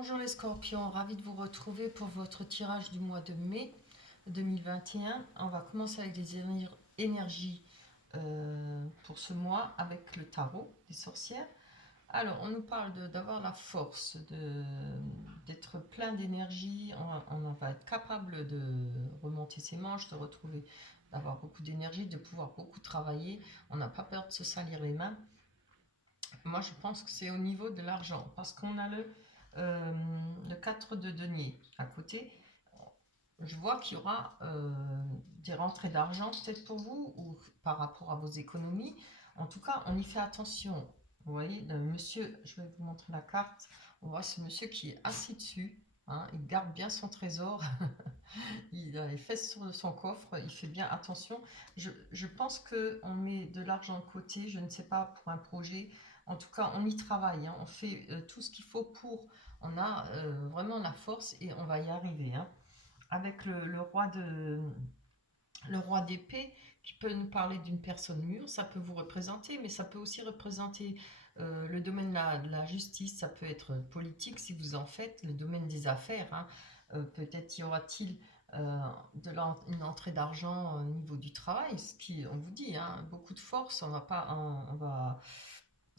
Bonjour les scorpions, ravi de vous retrouver pour votre tirage du mois de mai 2021. On va commencer avec les énergies pour ce mois avec le tarot des sorcières. Alors, on nous parle d'avoir la force, d'être plein d'énergie, on va être capable de remonter ses manches, de retrouver, d'avoir beaucoup d'énergie, de pouvoir beaucoup travailler. On n'a pas peur de se salir les mains. Moi, je pense que c'est au niveau de l'argent, parce qu'on a le 4 de denier à côté. Je vois qu'il y aura des rentrées d'argent peut-être pour vous, ou par rapport à vos économies. En tout cas, on y fait attention. Vous voyez, le monsieur, je vais vous montrer la carte. On voit ce monsieur qui est assis dessus. Hein, il garde bien son trésor. Il a les fesses sur son coffre. Il fait bien attention. Je pense qu'on met de l'argent de côté. Je ne sais pas, pour un projet. En tout cas, on y travaille. Hein, on fait tout ce qu'il faut pour. On a vraiment la force et on va y arriver. Hein. Avec le roi d'épée qui peut nous parler d'une personne mûre, ça peut vous représenter, mais ça peut aussi représenter le domaine de la justice, ça peut être politique si vous en faites, le domaine des affaires. Hein. Peut-être y aura-t-il une entrée d'argent au niveau du travail, ce qui, on vous dit, hein, beaucoup de force, on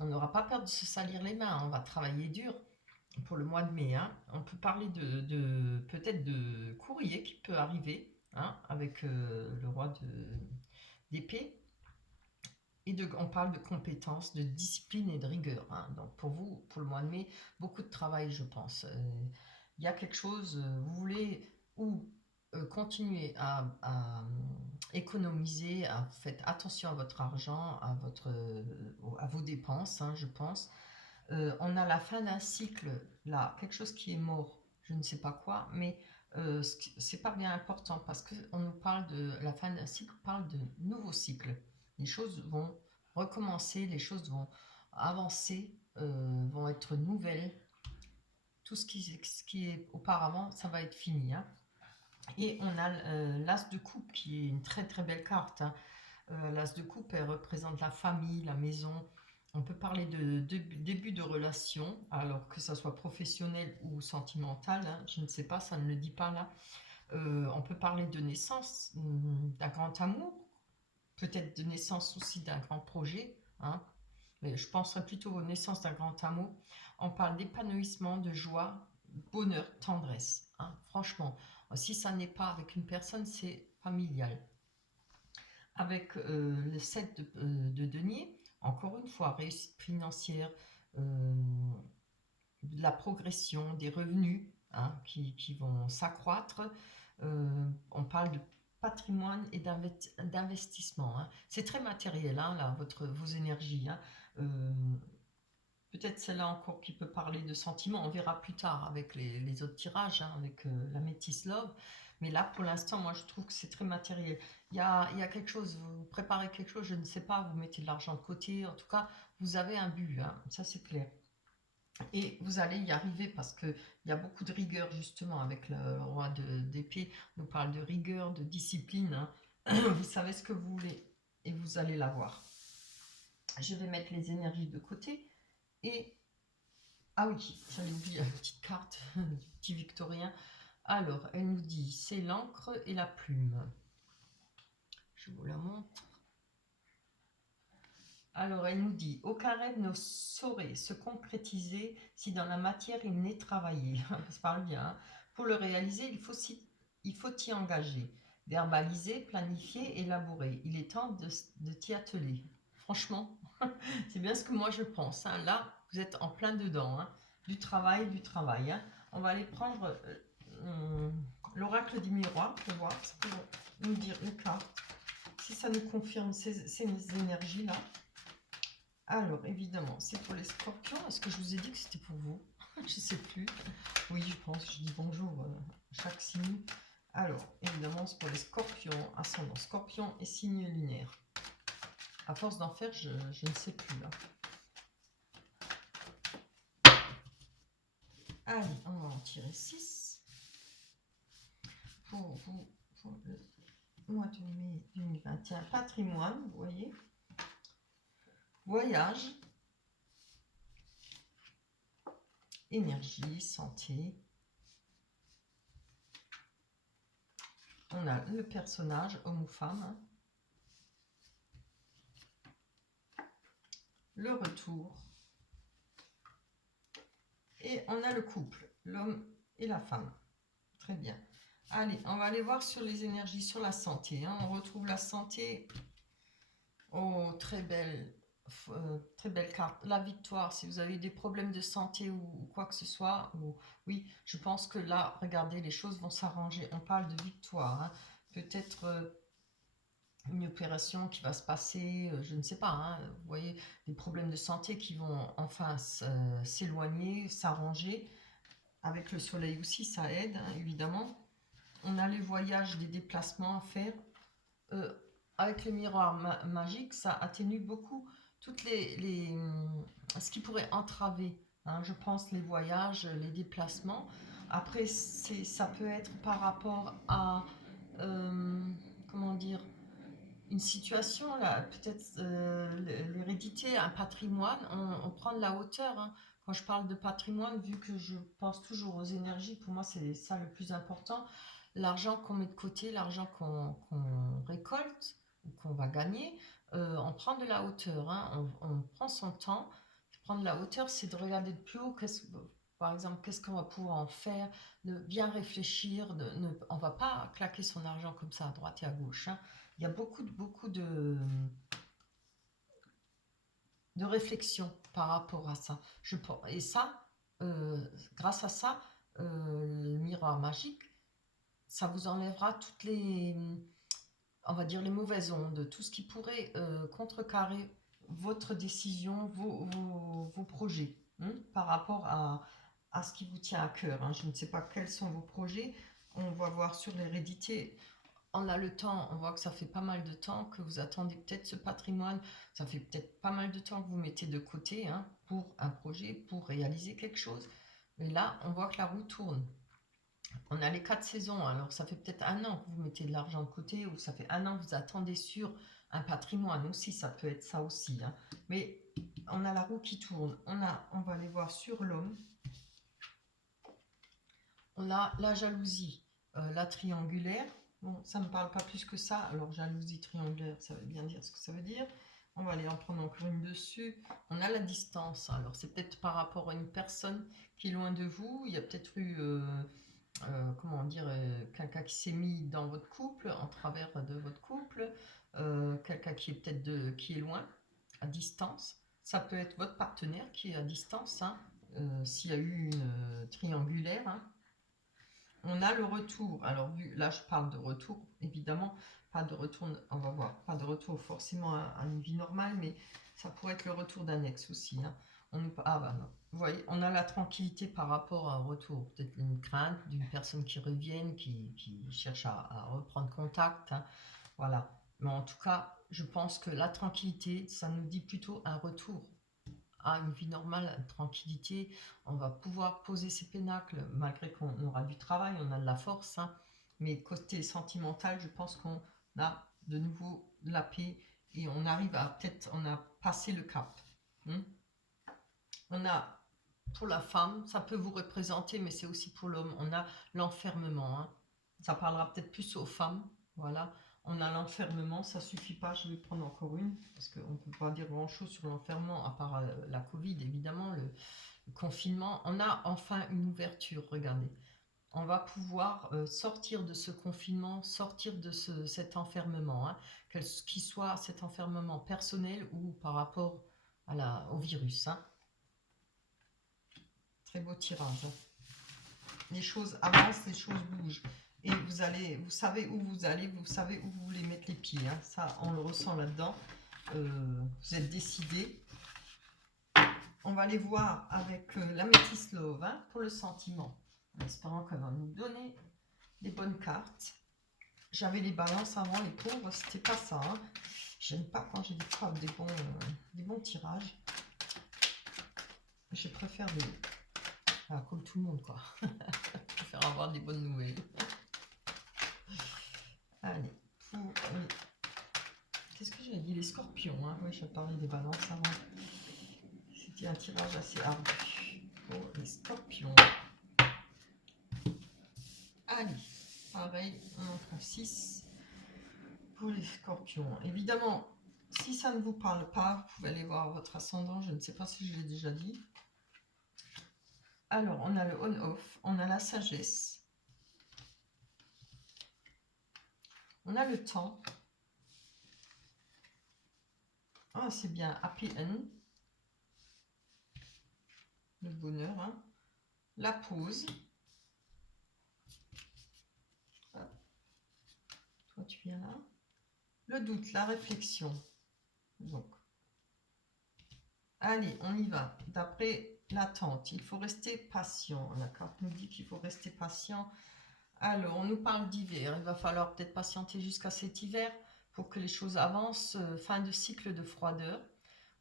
n'aura pas peur de se salir les mains, on va travailler dur pour le mois de mai. Hein. On peut parler peut-être de courrier qui peut arriver hein, avec le roi d'épée. On parle de compétences, de discipline et de rigueur. Hein. Donc pour vous, pour le mois de mai, beaucoup de travail, je pense. Il y a quelque chose, vous voulez ou continuer à économiser, faites attention à votre argent, à vos dépenses, hein, je pense. On a la fin d'un cycle, là, quelque chose qui est mort, je ne sais pas quoi, mais c'est pas bien important parce qu'on nous parle de la fin d'un cycle, on parle de nouveaux cycles. Les choses vont recommencer, les choses vont avancer, vont être nouvelles. Tout ce qui est auparavant, ça va être fini. Hein. Et on a l'as de coupe qui est une très très belle carte. Hein. L'as de coupe, elle représente la famille, la maison. On peut parler de début de relation, alors que ça soit professionnel ou sentimental, hein, je ne sais pas, ça ne le dit pas là. On peut parler de naissance d'un grand amour, peut-être de naissance aussi d'un grand projet, hein, mais je penserais plutôt aux naissances d'un grand amour. On parle d'épanouissement, de joie, bonheur, tendresse. Hein, franchement, si ça n'est pas avec une personne, c'est familial. Avec le 7 de denier, encore une fois, réussite financière, de la progression, des revenus hein, qui vont s'accroître. On parle de patrimoine et d'investissement. Hein. C'est très matériel, hein, là, vos énergies. Hein. Peut-être celle-là encore qui peut parler de sentiments. On verra plus tard avec les autres tirages, hein, avec la Métis Love. Mais là, pour l'instant, moi, je trouve que c'est très matériel. Il y a quelque chose, vous préparez quelque chose, je ne sais pas, vous mettez de l'argent de côté. En tout cas, vous avez un but, hein, ça c'est clair. Et vous allez y arriver parce qu'il y a beaucoup de rigueur justement avec le roi d'épée. On nous parle de rigueur, de discipline. Hein. Vous savez ce que vous voulez et vous allez l'avoir. Je vais mettre les énergies de côté. Et, ah oui, j'avais oublié la petite carte du petit Victorien. Alors, elle nous dit, c'est l'encre et la plume. Je vous la montre. Alors, elle nous dit, aucun rêve ne saurait se concrétiser si dans la matière il n'est travaillé. Ça parle bien. Hein. Pour le réaliser, il faut t'y engager. Verbaliser, planifier, élaborer. Il est temps de t'y atteler. Franchement, c'est bien ce que moi je pense. Hein. Là, vous êtes en plein dedans. Hein. Du travail, du travail. Hein. On va aller prendre l'oracle du miroir pour voir, pour nous dire les cartes. Si ça nous confirme ces énergies-là. Alors, évidemment, c'est pour les scorpions. Est-ce que je vous ai dit que c'était pour vous? Je ne sais plus. Oui, je pense. Je dis bonjour chaque signe. Alors, évidemment, c'est pour les scorpions, ascendant scorpion et signe lunaire. À force d'en faire, je ne sais plus. Là. Allez, on va en tirer 6. Pour vous, pour le mois de mai 2021. Patrimoine, vous voyez. Voyage. énergie, santé. On a le personnage, homme ou femme. Hein. Le retour. Et on a le couple, l'homme et la femme. Très bien. Allez, on va aller voir sur les énergies, sur la santé. Hein. On retrouve la santé. Oh, très belle carte. La victoire, si vous avez des problèmes de santé ou quoi que ce soit. Oui, je pense que là, regardez, les choses vont s'arranger. On parle de victoire. Hein. Peut-être une opération qui va se passer, je ne sais pas. Hein. Vous voyez, des problèmes de santé qui vont enfin s'éloigner, s'arranger. Avec le soleil aussi, ça aide, hein, évidemment. On a les voyages, des déplacements à faire. Avec le miroir magique, ça atténue beaucoup toutes ce qui pourrait entraver, hein, je pense, les voyages, les déplacements. Après, ça peut être par rapport à, comment dire, une situation, là, peut-être l'hérédité, un patrimoine, on prend de la hauteur. Hein. Quand je parle de patrimoine, vu que je pense toujours aux énergies, pour moi c'est ça le plus important. L'argent qu'on met de côté, l'argent qu'on récolte ou qu'on va gagner, on prend de la hauteur. Hein. On prend son temps. Prendre de la hauteur, c'est de regarder de plus haut. Par exemple, qu'est-ce qu'on va pouvoir en faire, de bien réfléchir. On ne va pas claquer son argent comme ça à droite et à gauche. Hein. Il y a beaucoup de réflexion par rapport à ça. Et ça, grâce à ça, le miroir magique, ça vous enlèvera toutes on va dire, les mauvaises ondes, tout ce qui pourrait contrecarrer votre décision, vos projets, hein, par rapport à ce qui vous tient à cœur. Hein. Je ne sais pas quels sont vos projets. On va voir sur l'hérédité. On a le temps, on voit que ça fait pas mal de temps que vous attendez peut-être ce patrimoine, ça fait peut-être pas mal de temps que vous mettez de côté, hein, pour un projet, pour réaliser quelque chose. Mais là, on voit que la roue tourne. On a les 4 saisons, alors ça fait peut-être un an que vous mettez de l'argent de côté, ou ça fait un an que vous attendez sur un patrimoine aussi, ça peut être ça aussi. Hein. Mais on a la roue qui tourne. On va aller voir sur l'homme. On a la jalousie, la triangulaire. Bon, ça ne me parle pas plus que ça. Alors, jalousie triangulaire, ça veut bien dire ce que ça veut dire. On va aller en prendre encore une dessus. On a la distance. Alors, c'est peut-être par rapport à une personne qui est loin de vous. Il y a peut-être eu, comment dire, quelqu'un qui s'est mis dans votre couple, en travers de votre couple. Quelqu'un qui est peut-être qui est loin, à distance. Ça peut être votre partenaire qui est à distance. Hein, s'il y a eu une triangulaire. Hein. On a le retour. Alors, là, je parle de retour, évidemment, pas de retour, on va voir, pas de retour forcément à une vie normale, mais ça pourrait être le retour d'un ex aussi. Hein. Bah non. Vous voyez, on a la tranquillité par rapport à un retour. Peut-être une crainte d'une personne qui revienne, qui cherche à reprendre contact. Hein. Voilà. Mais en tout cas, je pense que la tranquillité, ça nous dit plutôt un retour à une vie normale, une tranquillité, on va pouvoir poser ses pénacles, malgré qu'on aura du travail, on a de la force, hein, mais côté sentimental, je pense qu'on a de nouveau de la paix et on arrive à peut-être, on a passé le cap. Hein. On a, pour la femme, ça peut vous représenter, mais c'est aussi pour l'homme, on a l'enfermement. Hein. Ça parlera peut-être plus aux femmes, voilà. On a l'enfermement, ça suffit pas, je vais prendre encore une, parce qu'on ne peut pas dire grand-chose sur l'enfermement, à part la Covid, évidemment, le confinement. On a enfin une ouverture, regardez. On va pouvoir sortir de ce confinement, sortir de cet enfermement, hein, qu'il soit cet enfermement personnel ou par rapport au virus. Hein. Très beau tirage. Les choses avancent, les choses bougent. Et vous savez où vous allez, vous savez où vous voulez mettre les pieds. Hein. Ça, on le ressent là-dedans. Vous êtes décidé. On va aller voir avec la Métis Love, hein, pour le sentiment. En espérant qu'elle va nous donner des bonnes cartes. J'avais les balances avant, les pauvres, c'était pas ça. Hein. J'aime pas quand j'ai des bons tirages. Je préfère comme tout le monde, quoi. Je préfère avoir des bonnes nouvelles. Allez, qu'est-ce que j'ai dit? Les scorpions, hein. Oui, je parlais des balances avant. C'était un tirage assez ardu. pour les scorpions. Allez, pareil, on en prend 6 pour les scorpions. Évidemment, si ça ne vous parle pas, vous pouvez aller voir votre ascendant. Je ne sais pas si je l'ai déjà dit. Alors, on a le on-off, on a la sagesse, on a le temps. Ah, c'est bien, happy end, le bonheur, hein. La pause. Hop. Toi, tu viens là. Le doute, la réflexion. Donc, allez, on y va. D'après l'attente, il faut rester patient. La carte nous dit qu'il faut rester patient. Alors, on nous parle d'hiver. Il va falloir peut-être patienter jusqu'à cet hiver pour que les choses avancent. Fin de cycle de froideur.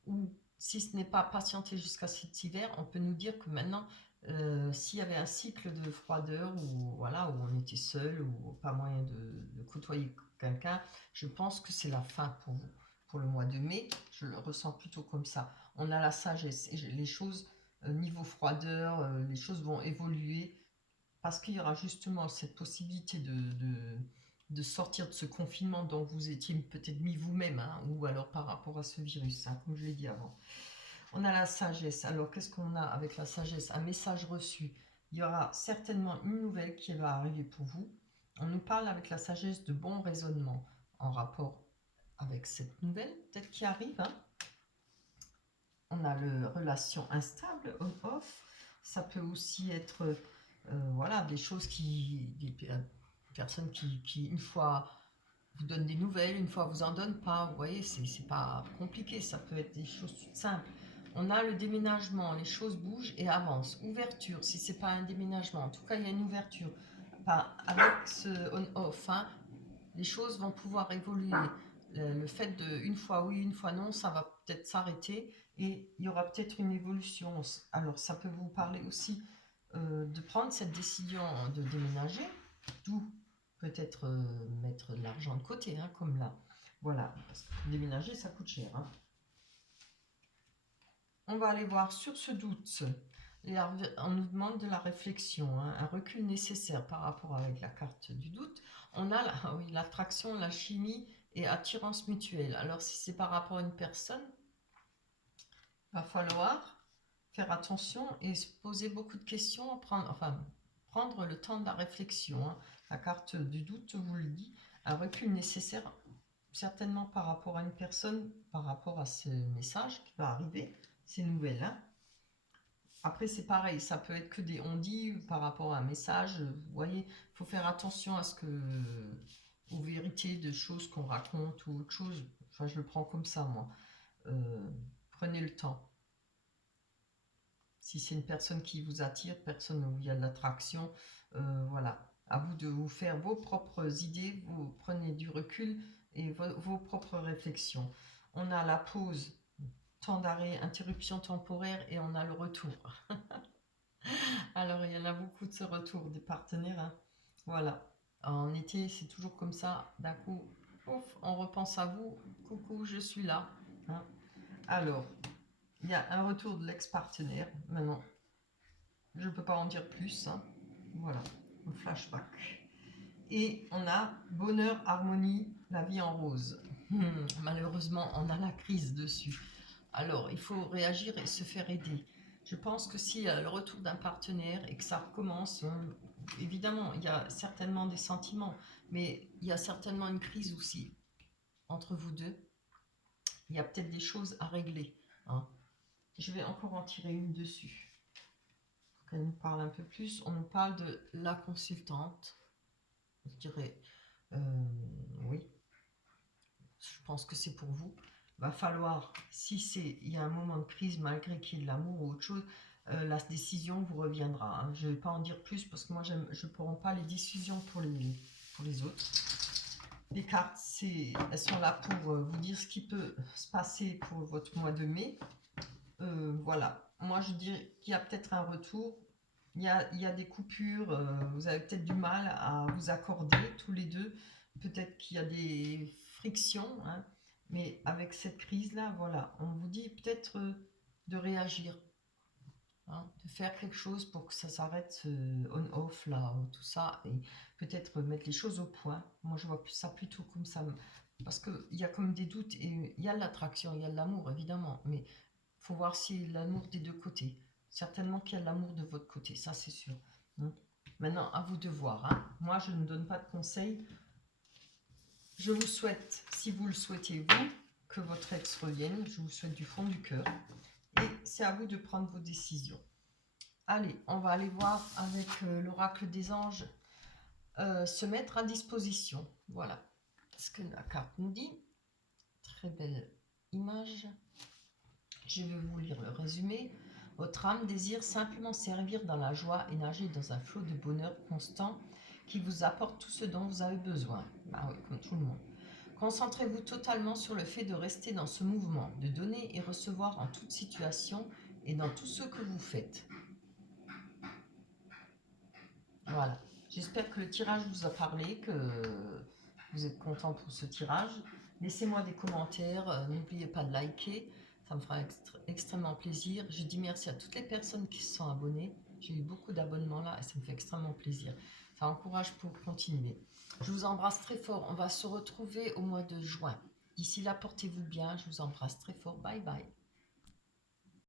Ou si ce n'est pas patienter jusqu'à cet hiver, on peut nous dire que maintenant, s'il y avait un cycle de froideur où, voilà, où on était seul ou pas moyen de côtoyer quelqu'un, je pense que c'est la fin pour vous. Pour le mois de mai, je le ressens plutôt comme ça. On a la sagesse et les choses, niveau froideur, les choses vont évoluer parce qu'il y aura justement cette possibilité de sortir de ce confinement dont vous étiez peut-être mis vous-même, hein, ou alors par rapport à ce virus, hein, comme je l'ai dit avant. On a la sagesse. Alors, qu'est-ce qu'on a avec la sagesse? Un message reçu. Il y aura certainement une nouvelle qui va arriver pour vous. On nous parle avec la sagesse de bons raisonnements en rapport avec cette nouvelle, peut-être qui arrive. Hein. On a le relation instable, on-off. Ça peut aussi être voilà, des choses des personnes qui, une fois, vous donnent des nouvelles, une fois, vous en donnent pas. Vous voyez, c'est pas compliqué, ça peut être des choses toutes simples. On a le déménagement, les choses bougent et avancent. Ouverture, si c'est pas un déménagement, en tout cas, il y a une ouverture. Avec ce on-off, hein, les choses vont pouvoir évoluer. Le fait de une fois oui, une fois non, ça va peut-être s'arrêter et il y aura peut-être une évolution. Alors, ça peut vous parler aussi de prendre cette décision de déménager, d'où peut-être mettre de l'argent de côté, hein, comme là. Voilà, parce que déménager, ça coûte cher. Hein. On va aller voir sur ce doute. On nous demande de la réflexion, hein, un recul nécessaire par rapport avec la carte du doute. On a oui, l'attraction, la chimie et attirance mutuelle. Alors, si c'est par rapport à une personne, il va falloir faire attention et se poser beaucoup de questions, prendre le temps de la réflexion. Hein. La carte du doute vous le dit, un recul nécessaire certainement par rapport à une personne, par rapport à ce message qui va arriver, ces nouvelles. Hein. Après, c'est pareil, ça peut être que des on-dit par rapport à un message. Vous voyez, il faut faire attention à aux vérités de choses qu'on raconte ou autre chose. Enfin, je le prends comme ça, moi. Prenez le temps. Si c'est une personne qui vous attire, personne où il y a de l'attraction, voilà. À vous de vous faire vos propres idées, vous prenez du recul et vos propres réflexions. On a la pause, temps d'arrêt, interruption temporaire et on a le retour. Alors, il y en a beaucoup de ce retour des partenaires. Hein. Voilà. En été, c'est toujours comme ça. D'un coup, ouf, on repense à vous. Coucou, je suis là. Hein. Alors, il y a un retour de l'ex-partenaire. Maintenant, je ne peux pas en dire plus. Hein. Voilà, un flashback. Et on a bonheur, harmonie, la vie en rose. Malheureusement, on a la crise dessus. Alors, il faut réagir et se faire aider. Je pense que s'il y a le retour d'un partenaire et que ça recommence, évidemment, il y a certainement des sentiments, mais il y a certainement une crise aussi entre vous deux. Il y a peut-être des choses à régler. Hein. Je vais encore en tirer une dessus. Pour qu'elle nous parle un peu plus. On nous parle de la consultante. Je dirais, oui, je pense que c'est pour vous. Va falloir, si il y a un moment de crise, malgré qu'il y ait de l'amour ou autre chose, la décision vous reviendra. Hein. Je ne vais pas en dire plus parce que moi, je ne prends pas les décisions pour les autres. Les cartes, elles sont là pour vous dire ce qui peut se passer pour votre mois de mai. Voilà. Moi, je dirais qu'il y a peut-être un retour. Il y a des coupures. Vous avez peut-être du mal à vous accorder tous les deux. Peut-être qu'il y a des frictions. Hein. Mais avec cette crise-là, voilà, on vous dit peut-être de réagir. hein, de faire quelque chose pour que ça s'arrête, ce on-off là, tout ça, et peut-être mettre les choses au point. Moi, je vois ça plutôt comme ça, parce qu'il y a comme des doutes, et il y a de l'attraction, il y a de l'amour, évidemment, mais il faut voir si l'amour des deux côtés. Certainement qu'il y a de l'amour de votre côté, ça c'est sûr. Hein. Maintenant, à vous de voir. Hein. Moi, je ne donne pas de conseils. Je vous souhaite, si vous le souhaitez vous, que votre ex revienne. Je vous souhaite du fond du cœur. Et c'est à vous de prendre vos décisions. Allez, on va aller voir avec l'oracle des anges, se mettre à disposition. Voilà ce que la carte nous dit. Très belle image. Je vais vous lire le résumé. Votre âme désire simplement servir dans la joie et nager dans un flot de bonheur constant qui vous apporte tout ce dont vous avez besoin. Bah oui, comme tout le monde. Concentrez-vous totalement sur le fait de rester dans ce mouvement, de donner et recevoir en toute situation et dans tout ce que vous faites. Voilà. J'espère que le tirage vous a parlé, que vous êtes content pour ce tirage. Laissez-moi des commentaires, n'oubliez pas de liker, ça me fera extrêmement plaisir. Je dis merci à toutes les personnes qui se sont abonnées. J'ai eu beaucoup d'abonnements là et ça me fait extrêmement plaisir. Ça encourage pour continuer. Je vous embrasse très fort. On va se retrouver au mois de juin. D'ici là, portez-vous bien. Je vous embrasse très fort. Bye bye.